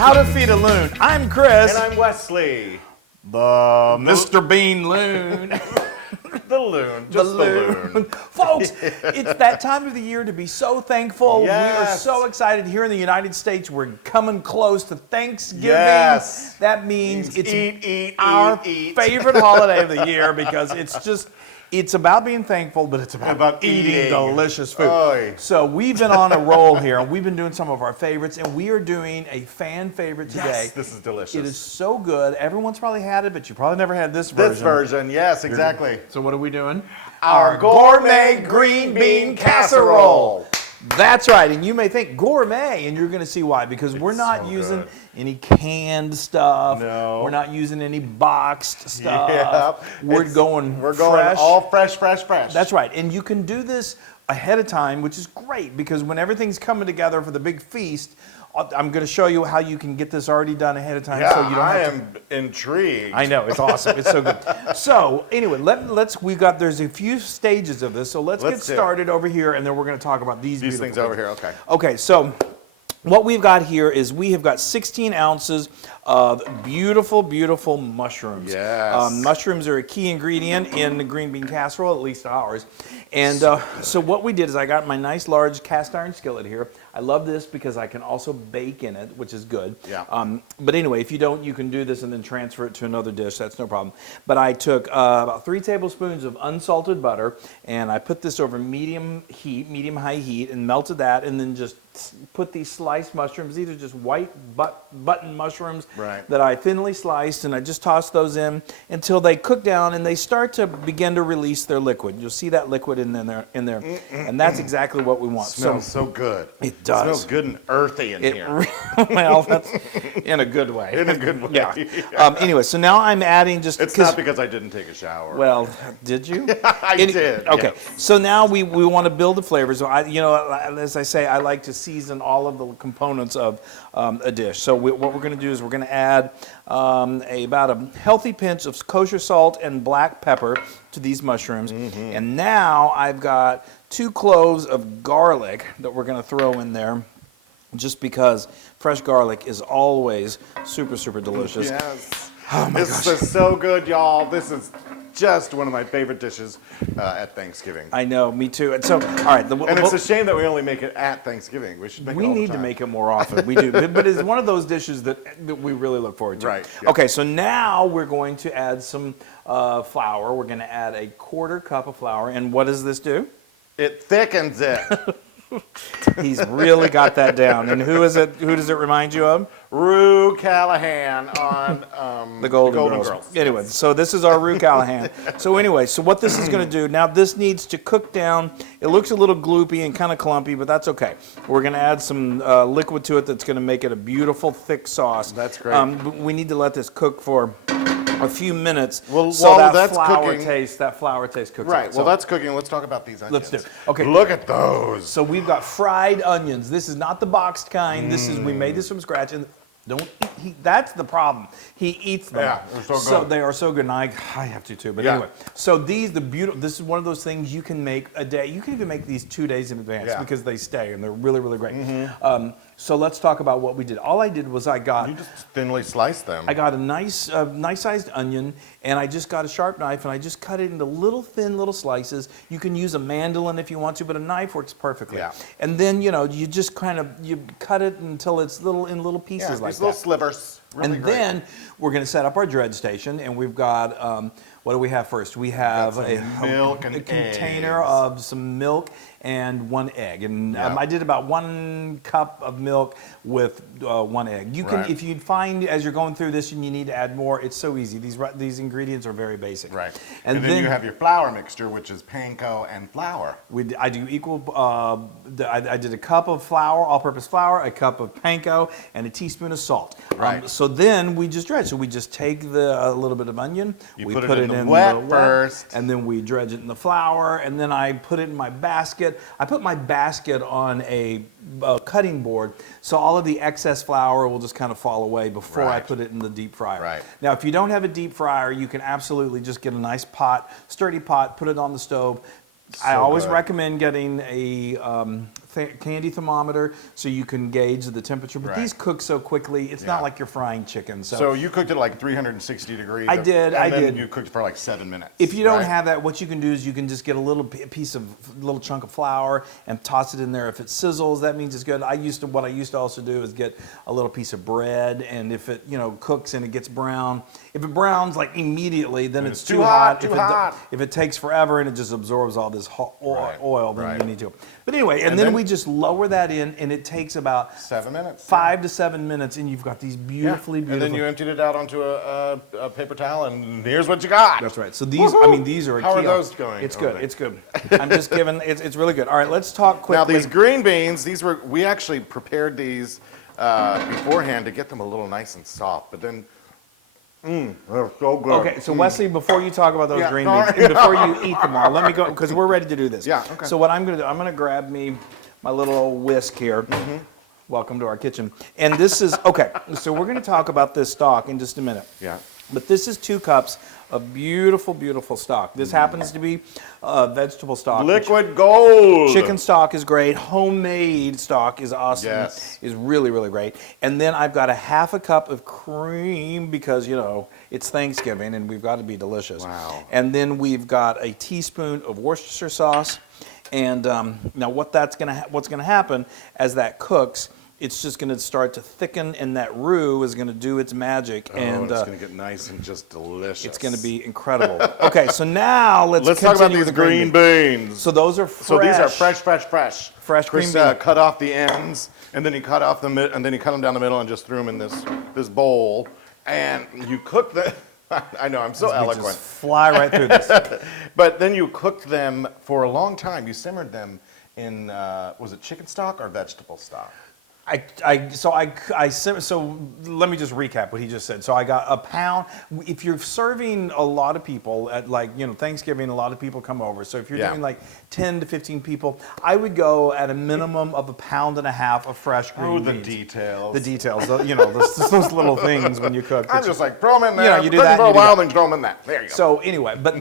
How to Feed a Loon. I'm Chris. And I'm Wesley. The Mr. Bean Loon. The Loon. Just the Loon. Folks, it's that time of the year to be so thankful. Yes. We are so excited here in the United States. We're coming close to Thanksgiving. Yes. That means it's eat, our eat. favorite holiday of the year because it's about being thankful, but it's about eating eating delicious food. Oy. So we've been on a roll here, and we've been doing some of our favorites, and we are doing a fan favorite today. Yes, this is delicious. It is so good. Everyone's probably had it, but you probably never had this version. This version, yes, exactly. So what are we doing? Our gourmet green bean casserole. That's right, and you may think gourmet, and you're going to see why, because we're not so using good. any canned stuff. No. We're not using any boxed stuff. Yep. We're going fresh. All fresh. That's right, and you can do this ahead of time, which is great, because when everything's coming together for the big feast, I'm going to show you how you can get this already done ahead of time. Yeah, so you don't I have am intrigued. I know, it's awesome. It's so good. So anyway, there's a few stages of this, so let's get started over here, and then we're going to talk about these things over here, okay. Okay, so what we've got here is we have got 16 ounces of beautiful, beautiful mushrooms. Yes. Mushrooms are a key ingredient in the green bean casserole, at least ours. And so what we did is I got my nice large cast iron skillet here. I love this because I can also bake in it, which is good. Yeah. But anyway, if you don't, you can do this and then transfer it to another dish. That's no problem. But I took about 3 tablespoons of unsalted butter, and I put this over medium-high heat, and melted that, and then just put these sliced mushrooms. These are just white button mushrooms that I thinly sliced, and I just tossed those in until they cook down and they start to begin to release their liquid. You'll see that liquid in there, and that's exactly what we want. Smells so good. It does. It smells good and earthy in here. Well, that's in a good way. In a good way. Yeah. Anyway, so now I'm adding just. It's not because I didn't take a shower. Well, did you? I did. Okay. Yes. So now we want to build the flavors. So as I say, I like to season all of the components of a dish. So what we're going to do is we're going to add about a healthy pinch of kosher salt and black pepper to these mushrooms. And now I've got 2 cloves of garlic that we're going to throw in there, just because fresh garlic is always super, super delicious. Yes. Oh my gosh. This is so good, y'all. This is just one of my favorite dishes at Thanksgiving. I know, me too. And so, all right. And it's a shame that we only make it at Thanksgiving. We should make it all the time. We need to make it more often. We do. But it's one of those dishes that we really look forward to. Right. Yeah. Okay, so now we're going to add some flour. We're going to add a 1/4 cup of flour. And what does this do? It thickens it. He's really got that down. And who is it? Who does it remind you of? Rue Callahan on The Golden Girls. Anyway, so this is our Rue Callahan. So anyway, so what this is going to do, now this needs to cook down. It looks a little gloopy and kind of clumpy, but that's okay. We're going to add some liquid to it that's going to make it a beautiful, thick sauce. That's great. But we need to let this cook for a few minutes, well, so while that flour taste cooks. Right. Out. Well, that's cooking. Let's talk about these onions. Let's do it. Okay. Look at those. So we've got fried onions. This is not the boxed kind. This is we made this from scratch. And that's the problem. He eats them. Yeah, they're so good. So they are so good, and I have to too. But anyway, so this is one of those things you can make a day. You can even make these 2 days in advance because they stay and they're really, really great. So let's talk about what we did. All I did was You just thinly sliced them. I got a nice-sized onion, and I just got a sharp knife, and I just cut it into thin little slices. You can use a mandolin if you want to, but a knife works perfectly. Yeah. And then, you just you cut it until it's in little pieces like that. Little slivers. Really and then we're going to set up our dredge station, and we've got, what do we have first? We have a container of some milk and 1 egg. And I did about 1 cup of milk with 1 egg. You can, if you find as you're going through this and you need to add more, it's so easy. These ingredients are very basic. Right. And then you have your flour mixture, which is panko and flour. I do equal. I did a cup of flour, all-purpose flour, a cup of panko, and a teaspoon of salt. Right. So then we just dredge. So we just take a little bit of onion. We put it in the wet first, and then we dredge it in the flour, and then I put it in my basket. I put my basket on a cutting board, so all of the excess flour will just kind of fall away before I put it in the deep fryer. Right. Now, if you don't have a deep fryer, you can absolutely just get a nice pot, sturdy pot, put it on the stove. I always recommend getting a candy thermometer so you can gauge the temperature. But Right. these cook so quickly, it's not like you're frying chicken. So you cooked it like 360 degrees. I did. And then you cooked for like 7 minutes. If you don't right? have that, what you can do is you can just get a little little chunk of flour and toss it in there. If it sizzles, that means it's good. What I used to also do is get a little piece of bread, and if it cooks and it gets brown, if it browns like immediately, then it's too hot. If it takes forever and it just absorbs all this oil, then you need to. But anyway, and then we just lower that in, and it takes about 7 minutes. 5 to 7 minutes, and you've got these beautifully. And then you emptied it out onto a paper towel, and here's what you got. That's right. So these, I mean, these are. How are those going? It's good. It's good. I'm just giving. It's really good. All right, let's talk quickly. Now these green beans, we actually prepared these beforehand to get them a little nice and soft, but then. They're so good. Okay, so Wesley, before you talk about those green beans, and before you eat them all, let me go, because we're ready to do this. Yeah, okay. So what I'm going to do, I'm going to grab me my little whisk here. Welcome to our kitchen. And this is, okay, so we're going to talk about this stock in just a minute. Yeah. But this is 2 cups of beautiful, beautiful stock. This happens to be vegetable stock. Liquid gold. Chicken stock is great. Homemade stock is awesome. Yes. Is really, really great. And then I've got a half a cup of cream because, it's Thanksgiving and we've got to be delicious. Wow. And then we've got a teaspoon of Worcestershire sauce. And now what's going to happen as that cooks, it's just going to start to thicken, and that roux is going to do its magic. And it's going to get nice and just delicious. it's going to be incredible. Okay, so now let's talk about continue these with the green beans. So those are fresh. So these are fresh. Fresh Chris, green beans. cut off the ends, and then he cut off and then he cut them down the middle and just threw them in this bowl, and you cook the. I know, I'm so eloquent. Just fly right through this. But then you cooked them for a long time. You simmered them in was it chicken stock or vegetable stock? So let me just recap what he just said. So I got a pound. If you're serving a lot of people at Thanksgiving, a lot of people come over. So if you're doing like 10 to 15 people, I would go at a minimum of 1.5 pounds of fresh green beans. Details. The details. Those little things when you cook. I'm just like, throw them in there. You do that. For a while, then throw them in that. There you go. So anyway, but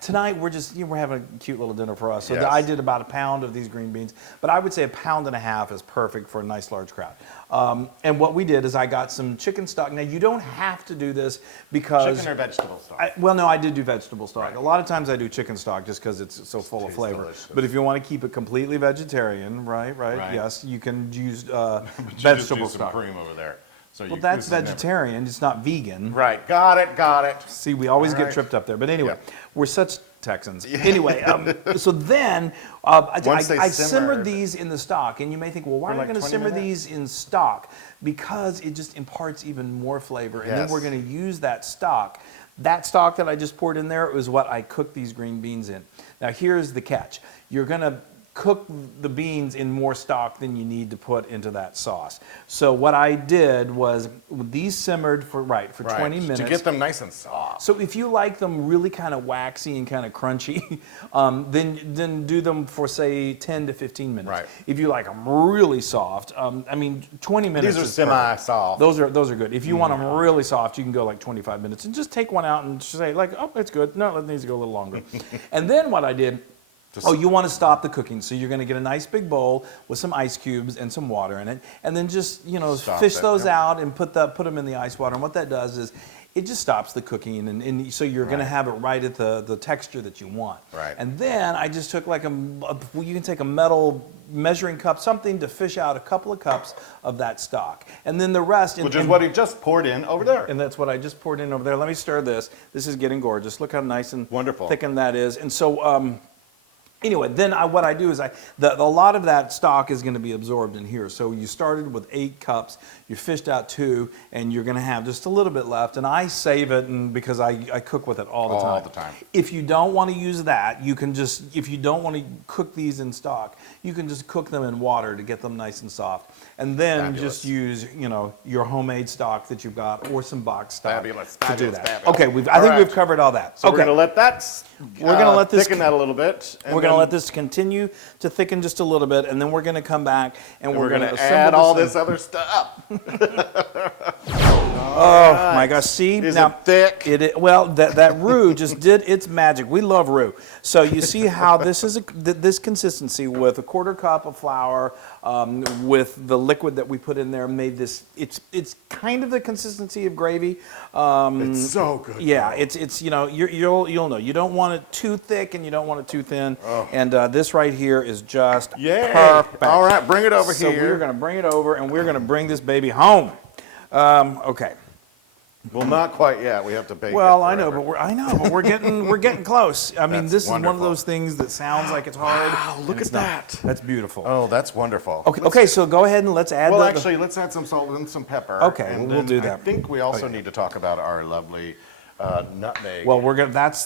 tonight we're having a cute little dinner for us. So Yes. I did about 1 pound of these green beans, but I would say 1.5 pounds is perfect for a nice large crowd. And what we did is I got some chicken stock. Now you don't have to do this because Chicken or vegetable stock? I did do vegetable stock. Right. A lot of times I do chicken stock just because it's so full of flavor. Delicious. But if you want to keep it completely vegetarian, right, yes, you can use Vegetable vegetable some stock. cream over there. So Well, that's vegetarian. It's not vegan. Right. Got it. See, we always All get right. tripped up there. But anyway, Yeah. we're such Texans. Anyway, so then I Once they simmered simmered. these in the stock. And you may think, well, why For are we like going to 20 simmer minutes? these in stock? Because it just imparts even more flavor. And then Yes. we're going to use that stock. That stock that I just poured in there is what I cooked these green beans in. Now, here's the catch. You're going to cook the beans in more stock than you need to put into that sauce. So what I did was these simmered for 20 minutes. To get them nice and soft. So if you like them really kind of waxy and kind of crunchy, then do them for say 10 to 15 minutes. Right. If you like them really soft, 20 minutes. These are is semi-soft. perfect. Those are good. If you want them really soft, you can go like 25 minutes and just take one out and say like, oh, it's good. No, it needs to go a little longer. And then what I did. You want to stop the cooking, so you're going to get a nice big bowl with some ice cubes and some water in it, and then just fish those out and put them in the ice water. And what that does is it just stops the cooking, and so you're going to have it right at the texture that you want. Right. And then I just took like you can take a metal measuring cup, something to fish out a couple of cups of that stock, and then the rest. Which is what he just poured in over there. And that's what I just poured in over there. Let me stir this. This is getting gorgeous. Look how nice and Wonderful. thickened that is. And so. Anyway, then what I do is a lot of that stock is going to be absorbed in here. So you started with 8 cups, you fished out 2, and you're going to have just a little bit left. And I save it because I cook with it all the time. All the time. If you don't want to use that, you can if you don't want to cook these in stock, you can just cook them in water to get them nice and soft. And then Fabulous. just use, your homemade stock that you've got or some box stock Fabulous. to do that. Fabulous. Okay, I think right. we've covered all that. So okay. we're going to let that We're gonna let this thicken that a little bit. And going to let this continue to thicken just a little bit, and then we're going to come back and we're going to add all this other stuff. Oh my gosh! See, Is now it thick? Well, that roux just did its magic. We love roux. So you see how this is this consistency with a quarter cup of flour, with the liquid that we put in there, made this. It's kind of the consistency of gravy. It's so good. Yeah, it's you'll know you don't want it too thick and you don't want it too thin. Oh. And this right here is just Yay. perfect. All right, bring it over So here. we're going to bring it over and we're going to bring this baby home. Okay. Well, not quite yet. We have to bake Well, it I know, forever. but we're getting close. I mean, That's this is one of wonderful. those things that sounds like it's hard. Wow, look and it's at not. that. That's beautiful. Oh, that's wonderful. Okay, so go ahead and let's add Well, the actually, let's add some salt and some pepper. Okay, and we'll then do I that. think we also need to talk about our lovely nutmeg. Well, we're gonna. That's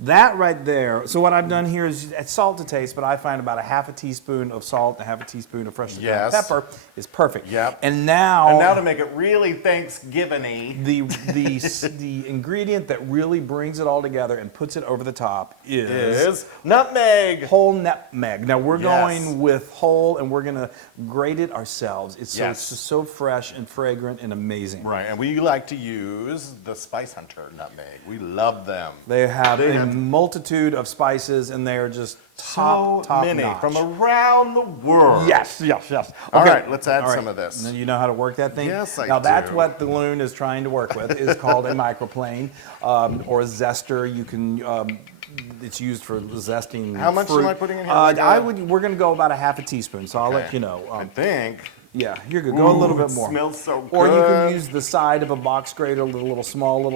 that right there. So what I've done here is it's salt to taste, but I find about a half a teaspoon of salt and a half a teaspoon of freshly ground Yes. pepper is perfect. Yep. And now to make it really Thanksgiving-y. the ingredient that really brings it all together and puts it over the top is nutmeg. whole nutmeg. Now we're Yes. going with whole, and we're gonna grate it ourselves. It's so, Yes. it's just so fresh and fragrant and amazing. Right, and we like to use the Spice Hunter nutmeg. We love them. They have They a have- multitude of spices, and they are just top many notch. from around the world. Yes. All Okay. right, let's add All right. some of this. And then you know how to work that thing? Yes, I Now that's do. what the Loon is trying to work with. Is called a microplane or a zester. You can. It's used for zesting. How much fruit. am I putting in here? Like We're going to go about a half a teaspoon. So I'll let Okay. you know. I think. Yeah, you're good. Go a little Ooh, bit more. It smells so good. Or you can use the side of a box grater, little small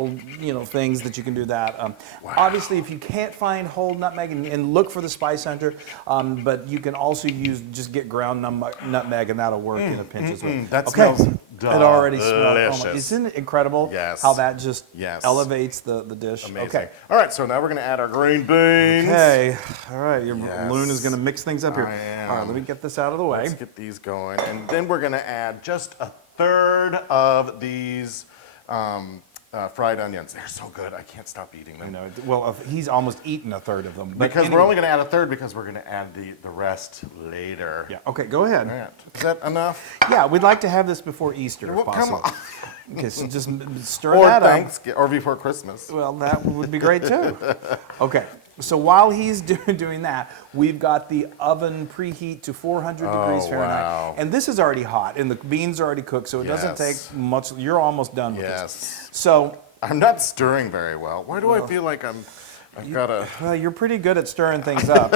things that you can do that. Obviously, if you can't find whole nutmeg, and look for the Spice Hunter, but you can also just get ground nutmeg, and that'll work in a pinch as well. That okay. smells It already smells. delicious. Isn't it incredible? Yes. How that just Yes. elevates the dish? Amazing. Okay. All right, so now we're going to add our green beans. Okay. All right. Your Yes. Loon is going to mix things up here. I am. All right. Let me get this out of the way. Let's get these going. And then we're going to add just a third of these fried onions. They're so good. I can't stop eating them. Well, he's almost eaten a third of them. But Because anyway. we're only going to add a third because we're going to add the rest later. Yeah. Okay. Go ahead. All right. Is that enough? Yeah, we'd like to have this before Easter, if Well, come possible. on. Okay, so just stir Or that up. Thanksgiving, or before Christmas. Well, that would be great too. Okay, so while he's doing that, we've got the oven preheat to 400 degrees Fahrenheit. Wow. And this is already hot, and the beans are already cooked, so it doesn't take Yes. much. You're almost done with Yes. this. So I'm not stirring very well. Why do I feel like I've got to... you're pretty good at stirring things up.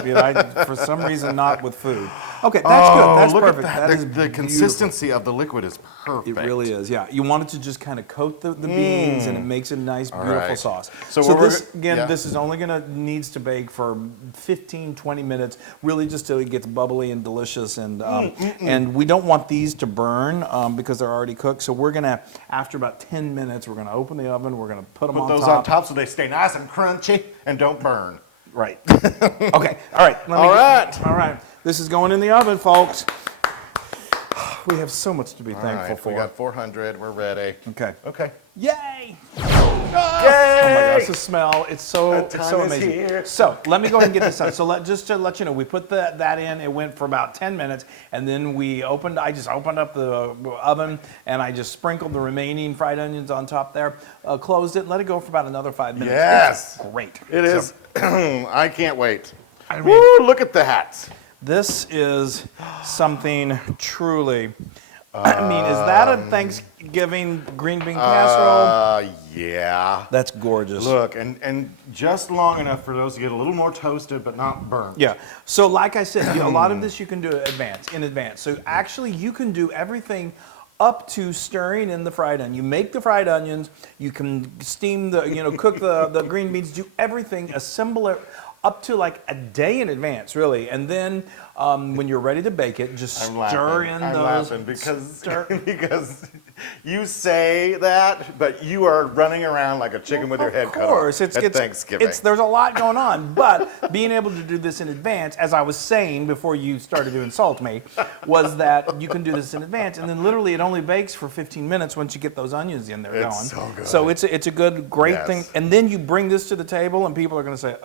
For some reason, not with food. Okay, that's good. That's look perfect. At that. That is the beautiful. consistency of the liquid is perfect. It really is, yeah. You want it to just kind of coat the beans, and it makes a nice, beautiful right. sauce. So So what we're this, go- again, yeah. this is only needs to bake for 15, 20 minutes, really just till it gets bubbly and delicious. And and we don't want these to burn because they're already cooked. So we're gonna, after about 10 minutes, we're gonna open the oven. We're gonna put them Put on those top. on top so they stay nice and crunchy and don't burn. Right. Okay. All right. All right. All right. This is going in the oven, folks. We have so much to be All thankful right, for. we got 400. We're ready. Okay. Okay. Yay! Yay! Oh my gosh, the smell, it's so time is amazing. here. So let me go ahead and get this out. So just to let you know, we put that in, it went for about 10 minutes, and then I just opened up the oven, and I just sprinkled the remaining fried onions on top there, closed it, let it go for about another 5 minutes. Yes. It's great. It is. I can't wait. I mean- Woo, look at that. This is something truly, I mean, is that a Thanksgiving green bean casserole? Yeah. That's gorgeous. Look, and just long enough for those to get a little more toasted but not burnt. Yeah. So like I said, a lot of this you can do in advance. So actually you can do everything up to stirring in the fried onion. You make the fried onions, you can steam cook the green beans, do everything, assemble it up to like a day in advance, really. And then when you're ready to bake it, just stir in I'm those. laughing because you say that, but you are running around like a chicken with your head cut off. Of course, at Thanksgiving. there's a lot going on, but being able to do this in advance, as I was saying before you started to insult me, was that you can do this in advance, and then literally it only bakes for 15 minutes once you get those onions in there It's going. so good. So it's a great Yes. thing, and then you bring this to the table, and people are going to say,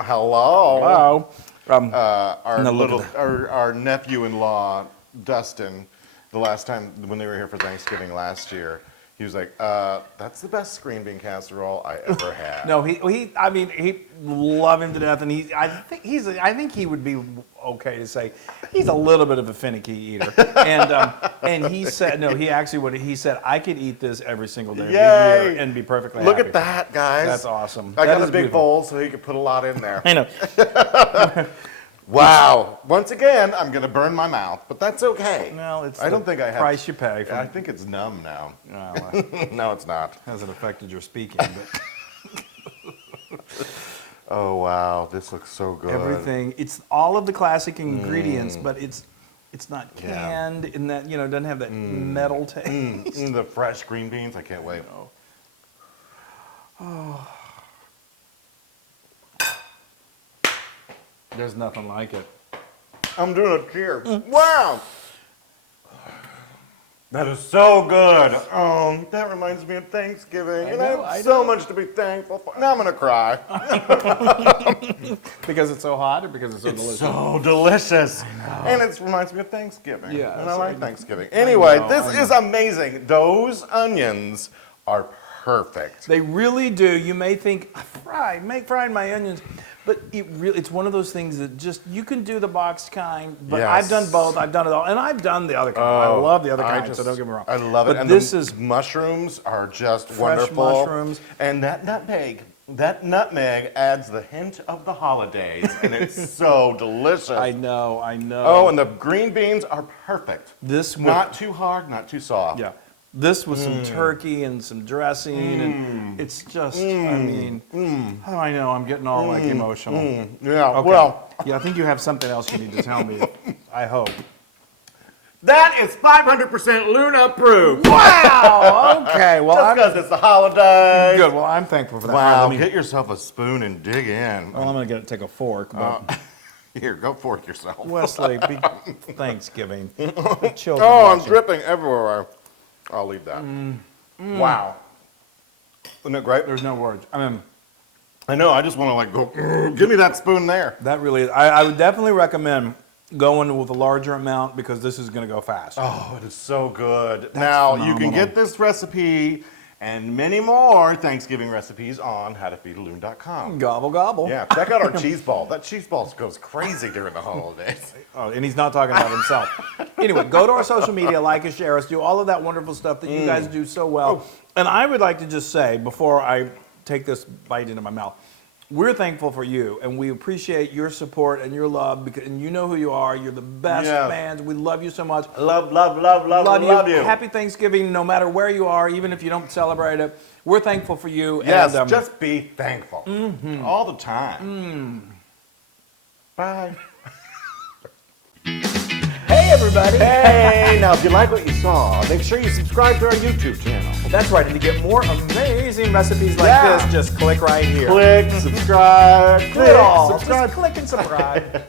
Hello. Hello. Our no, look at our nephew-in-law, Dustin, the last time when they were here for Thanksgiving last year, he was like, "That's the best green bean casserole I ever had." No, I mean, he love him to death, and I think he would be okay to say he's a little bit of a finicky eater, and he said, no, he actually would. He said, I could eat this every single day of the year and be perfectly Look happy. at that, guys. That's awesome. I That got a is big beautiful. bowl so he could put a lot in there. I know. Wow. Once again, I'm going to burn my mouth, but that's okay. Well, it's I don't think I have. price you pay. I think it's numb now. Well, No, it's not. hasn't affected your speaking, but Oh, wow. This looks so good. everything. It's all of the classic ingredients, but it's not Yeah. canned in that doesn't have that metal taste. The fresh green beans. I can't wait. There's nothing like it. I'm doing a cheer. Wow. That is so good. That reminds me of Thanksgiving. And I know, have I so know. much to be thankful for. Now I'm going to cry. Because it's so hot or because it's so delicious? So delicious. And it reminds me of Thanksgiving. Yes, And I like I- Thanksgiving. Anyway, know, this I is amazing. Those onions are perfect. They really do. You may think, frying my onions, but it's one of those things that just, you can do the boxed kind, but Yes. I've done both. I've done it all. And I've done the other kind. I love the other kind, so don't get me wrong. I love it. But And this the is mushrooms are just fresh wonderful. mushrooms. And that nutmeg adds the hint of the holidays, and it's so delicious. I know. Oh, and the green beans are perfect. This Not too hard, not too soft. Yeah. This with some turkey and some dressing, and it's just, I mean, oh, I know, I'm getting all like emotional. Yeah, Okay. well, Yeah, I think you have something else you need to tell me. I hope. that is 500% Loon approved. Wow. Okay. Well, Just I'm because it's the holidays. good. Well, I'm thankful for that. Wow, Let me- get yourself a spoon and dig in. well, I'm gonna take a fork. But Here, go fork yourself. Wesley, Thanksgiving. The children Oh, I'm watching. dripping everywhere. I'll leave that. Wow. Isn't it great? There's no words. I mean, I know, I just want to like go, give me that spoon there. that really. I would definitely recommend going with a larger amount because this is gonna go fast. Oh, it is so good. Now, you can phenomenal. get this recipe and many more Thanksgiving recipes on howtofeedaloon.com. Gobble gobble. Yeah, check out our cheese ball. That cheese ball goes crazy during the holidays. Oh, and he's not talking about himself. Anyway, go to our social media, like us, share us, do all of that wonderful stuff that you guys do so well. And I would like to just say, before I take this bite into my mouth, we're thankful for you, and we appreciate your support and your love, because, and you know who you are. You're the best Yes. fans. We love you so much. Love you. Happy Thanksgiving, no matter where you are, even if you don't celebrate it. We're thankful for you. Yes, and, just be thankful. All the time. Bye. hey, everybody. Hey, now if you like what you saw, make sure you subscribe to our YouTube channel. That's right, and to get more amazing recipes like Yeah. this, just click right here. Click, subscribe, Do it all. subscribe. Just click and subscribe.